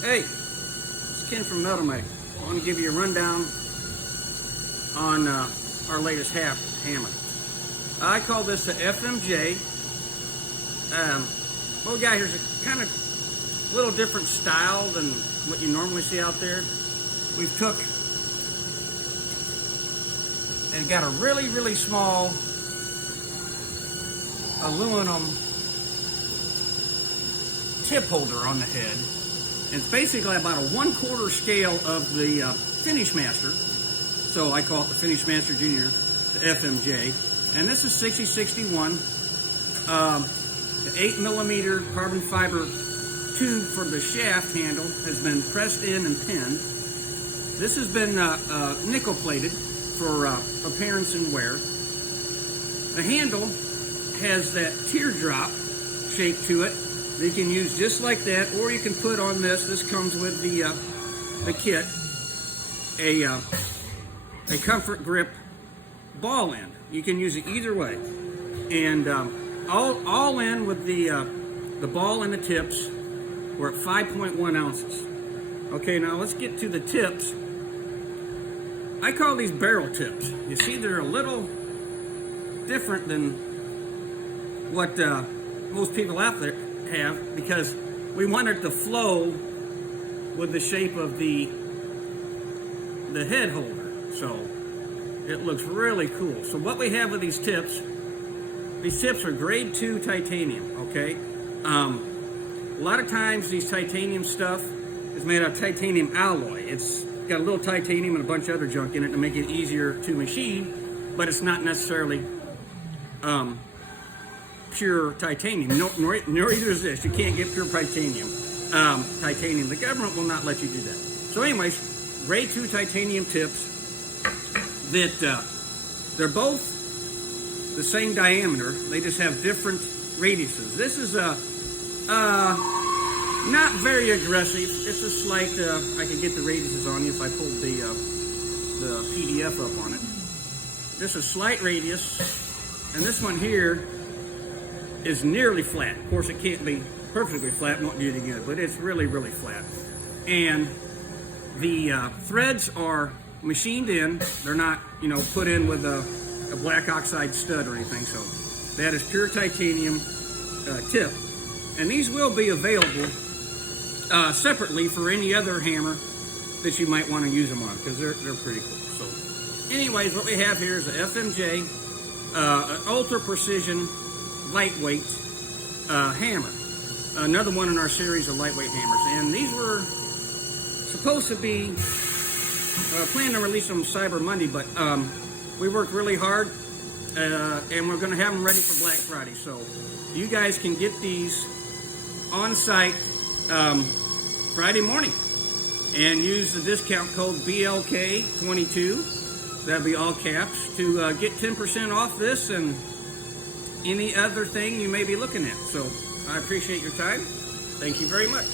Hey, it's Ken from Metal Mate. I want to give you a rundown on our latest hammer. I call this the FMJ. What we got here is a kind of little different style than what you normally see out there. We've took and got a really small aluminum tip holder on the head. And it's basically about a 1/4 scale of the Finish Master. So I call it the Finish Master Junior, the FMJ. And this is 6061. The 8mm carbon fiber tube for the shaft handle has been pressed in and pinned. This has been nickel plated for appearance and wear. The handle has that teardrop shape to it that you can use just like that, or you can put on this. This comes with the kit, a comfort grip ball end. You can use it either way, and all in with the ball and the tips. We're at 5.1 ounces. Okay, now let's get to the tips. I call these barrel tips. You see, they're a little different than what most people out there have, because we want it to flow with the shape of the head holder. So it looks really cool. So what we have with these tips are grade 2 titanium, okay? A lot of times these titanium stuff is made out of titanium alloy. It's got a little titanium and a bunch of other junk in it to make it easier to machine, but it's not necessarily pure titanium. Nor either is this. You can't get pure titanium. The government will not let you do that. So anyways, grade 2 titanium tips that they're both the same diameter. They just have different radiuses. This is not very aggressive. It's a slight, I could get the radiuses on you if I pulled the PDF up on it. This is slight radius, and this one here is nearly flat. Of course, it can't be perfectly flat, won't do any good, but it's really flat. And the threads are machined in. They're not, put in with a black oxide stud or anything. So that is pure titanium tip. And these will be available separately for any other hammer that you might want to use them on, because they're pretty cool. So anyways, what we have here is a FMJ, an ultra precision lightweight hammer. Another one in our series of lightweight hammers. And these were supposed to be planning to release them Cyber Monday, but we worked really hard, and we're going to have them ready for Black Friday. So you guys can get these on site Friday morning and use the discount code BLK22, that'll be all caps, to get 10% off this and any other thing you may be looking at. So I appreciate your time. Thank you very much.